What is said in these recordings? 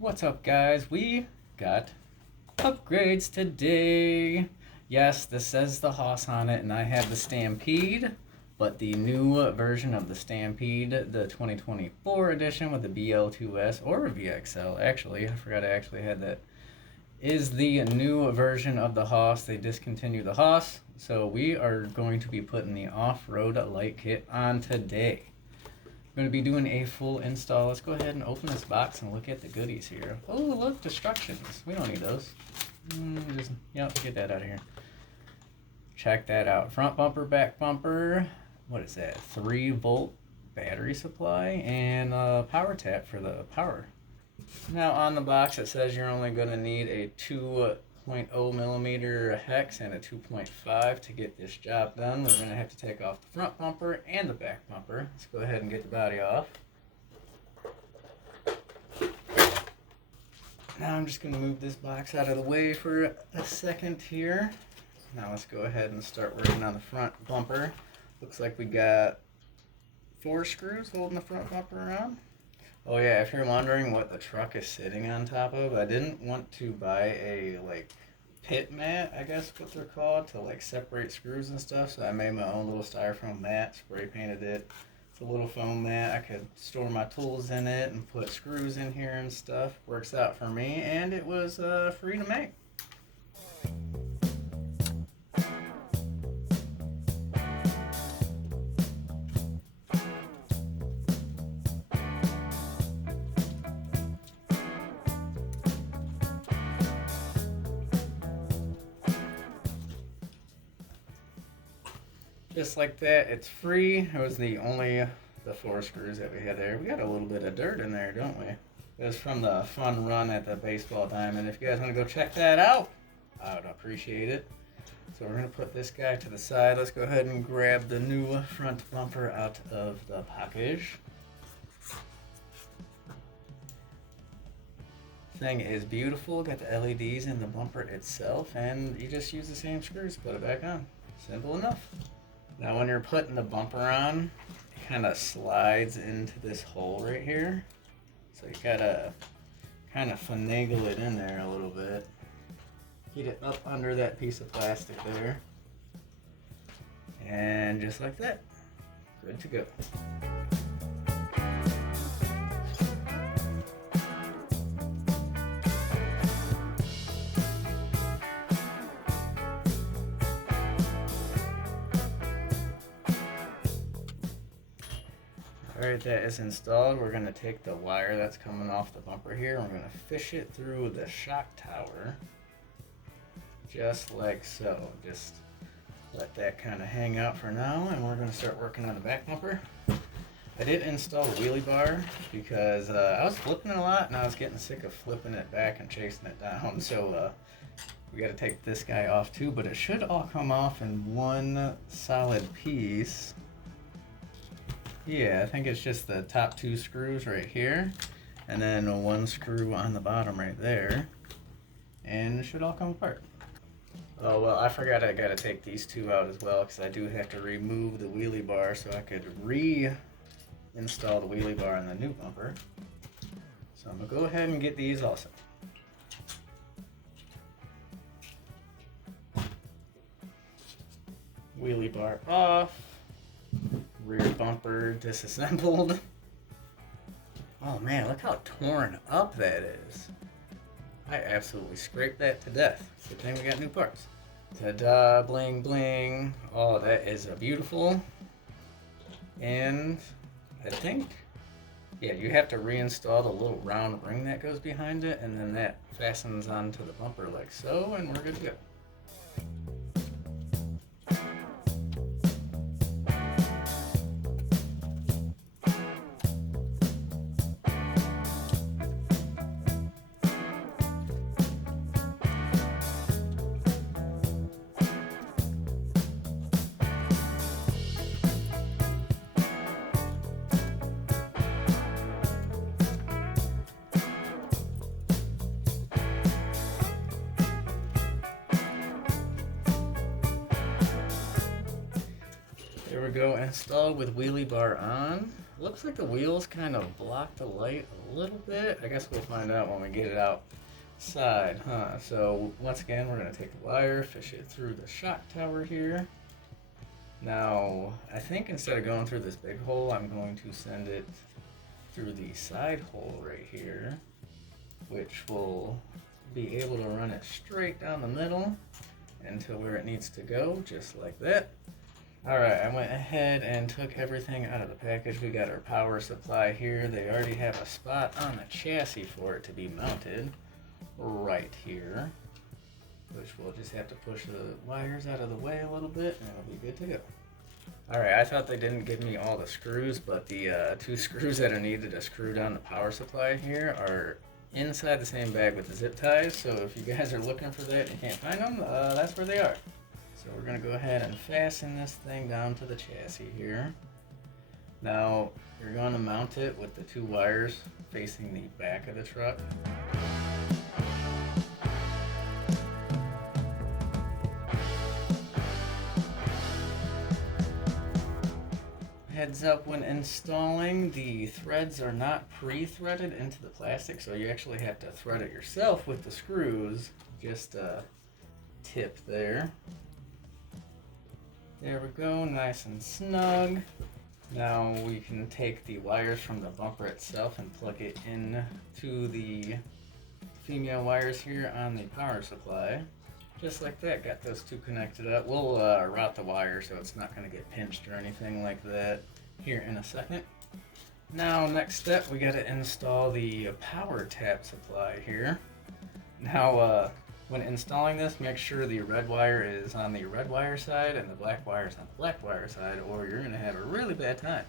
What's up, guys? We got upgrades today. Yes, this says the Hoss on it, and I have the Stampede, but the new version of the Stampede, the 2024 edition with the BL2S or VXL, actually, I forgot I actually had that, is the new version of the Hoss. They discontinued the Hoss, so we are going to be putting the off-road light kit on today. Going to be doing a full install. Let's go ahead and open this box and look at the goodies here. Oh, look, destructions. We don't need those. Yep, get that out of here. Check that out. Front bumper, back bumper. What is that? 3-volt battery supply and a power tap for the power. Now on the box it says you're only going to need a 2.0 millimeter hex and a 2.5 to get this job done. We're going to have to take off the front bumper and the back bumper. Let's go ahead and get the body off. Now I'm just going to move this box out of the way for a second here. Now let's go ahead and start working on the front bumper. Looks like we got 4 screws holding the front bumper around. Oh yeah, if you're wondering what the truck is sitting on top of, I didn't want to buy a pit mat, I guess what they're called, to separate screws and stuff, so I made my own little styrofoam mat, spray painted it. It's a little foam mat. I could store my tools in it and put screws in here and stuff. Works out for me, and it was free to make. Just like that, it's free. It was the 4 screws that we had there. We got a little bit of dirt in there, don't we? It was from the fun run at the baseball diamond. If you guys want to go check that out, I would appreciate it. So we're going to put this guy to the side. Let's go ahead and grab the new front bumper out of the package. Thing is beautiful. Got the LEDs in the bumper itself, and you just use the same screws, put it back on. Simple enough. Now when you're putting the bumper on, it kind of slides into this hole right here. So you gotta kind of finagle it in there a little bit. Get it up under that piece of plastic there. And just like that, good to go. Alright, that is installed. We're going to take the wire that's coming off the bumper here. We're going to fish it through the shock tower. Just like so. Just let that kind of hang out for now, and we're going to start working on the back bumper. I did install a wheelie bar because I was flipping it a lot, and I was getting sick of flipping it back and chasing it down. So we got to take this guy off too, but it should all come off in one solid piece. Yeah, I think it's just the top 2 screws right here, and then 1 screw on the bottom right there, and it should all come apart. Oh well, I forgot I gotta take these 2 out as well, because I do have to remove the wheelie bar so I could reinstall the wheelie bar on the new bumper. So I'm gonna go ahead and get these also. Wheelie bar off. Rear bumper disassembled. Oh man, look how torn up that is. I absolutely scraped that to death. Good thing we got new parts. Ta-da, bling bling. Oh, that is beautiful. And I think, yeah, you have to reinstall the little round ring that goes behind it, and then that fastens onto the bumper like so, and we're good to go. There we go, installed with wheelie bar on. Looks like the wheels kind of block the light a little bit. I guess we'll find out when we get it outside, huh? So once again, we're gonna take the wire, fish it through the shock tower here. Now, I think instead of going through this big hole, I'm going to send it through the side hole right here, which will be able to run it straight down the middle into where it needs to go, just like that. Alright, I went ahead and took everything out of the package. We got our power supply here. They already have a spot on the chassis for it to be mounted right here, which we'll just have to push the wires out of the way a little bit and it'll be good to go. Alright, I thought they didn't give me all the screws, but the 2 screws that are needed to screw down the power supply here are inside the same bag with the zip ties, so if you guys are looking for that and you can't find them, that's where they are. So we're going to go ahead and fasten this thing down to the chassis here. Now, you're going to mount it with the 2 wires facing the back of the truck. Heads up when installing, the threads are not pre-threaded into the plastic, so you actually have to thread it yourself with the screws. Just a tip there. There we go, nice and snug. Now we can take the wires from the bumper itself and plug it in to the female wires here on the power supply. Just like that, got those 2 connected up. We'll route the wire so it's not going to get pinched or anything like that here in a second. Now, next step, we got to install the power tap supply here. Now, when installing this, make sure the red wire is on the red wire side and the black wire is on the black wire side, or you're going to have a really bad time.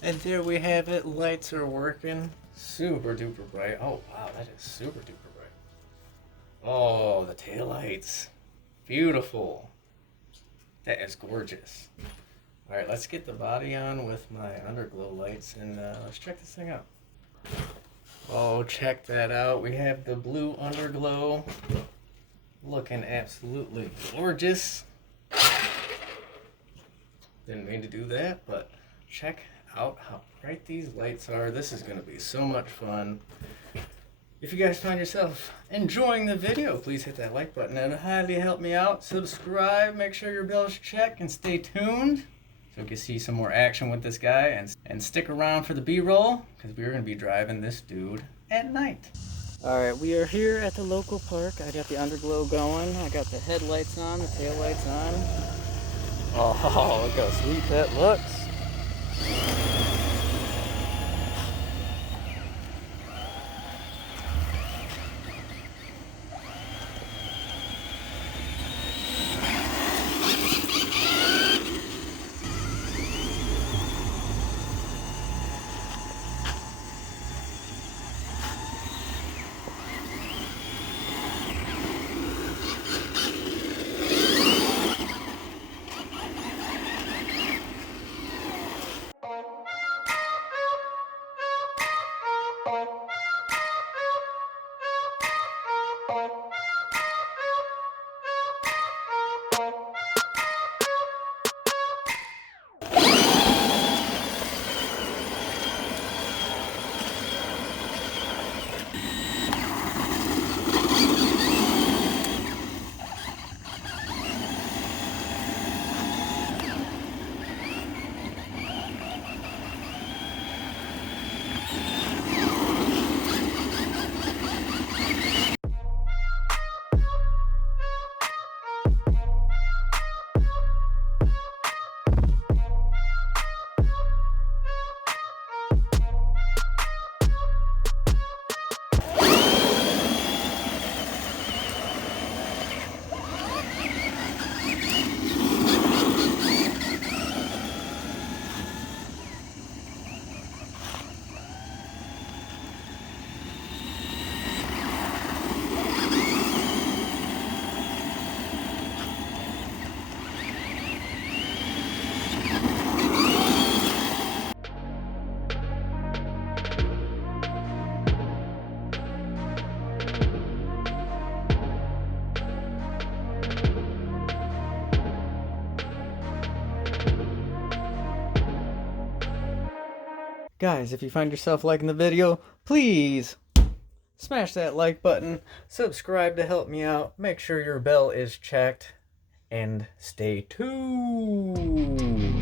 And there we have it, lights are working. Super duper bright. Oh wow, that is super duper bright. Oh, the taillights. Beautiful. That is gorgeous. Alright, let's get the body on with my underglow lights and let's check this thing out. Oh, check that out. We have the blue underglow. Looking absolutely gorgeous. Didn't mean to do that, but check out how bright these lights are. This is going to be so much fun. If you guys find yourself enjoying the video, please hit that like button. It'll highly help me out. Subscribe, make sure your bell's checked, and stay tuned so you can see some more action with this guy. And stick around for the B-roll, because we're going to be driving this dude at night. Alright, we are here at the local park. I got the underglow going. I got the headlights on, the taillights on. Oh, look how sweet that looks. Guys, if you find yourself liking the video, please smash that like button, subscribe to help me out, make sure your bell is checked, and stay tuned.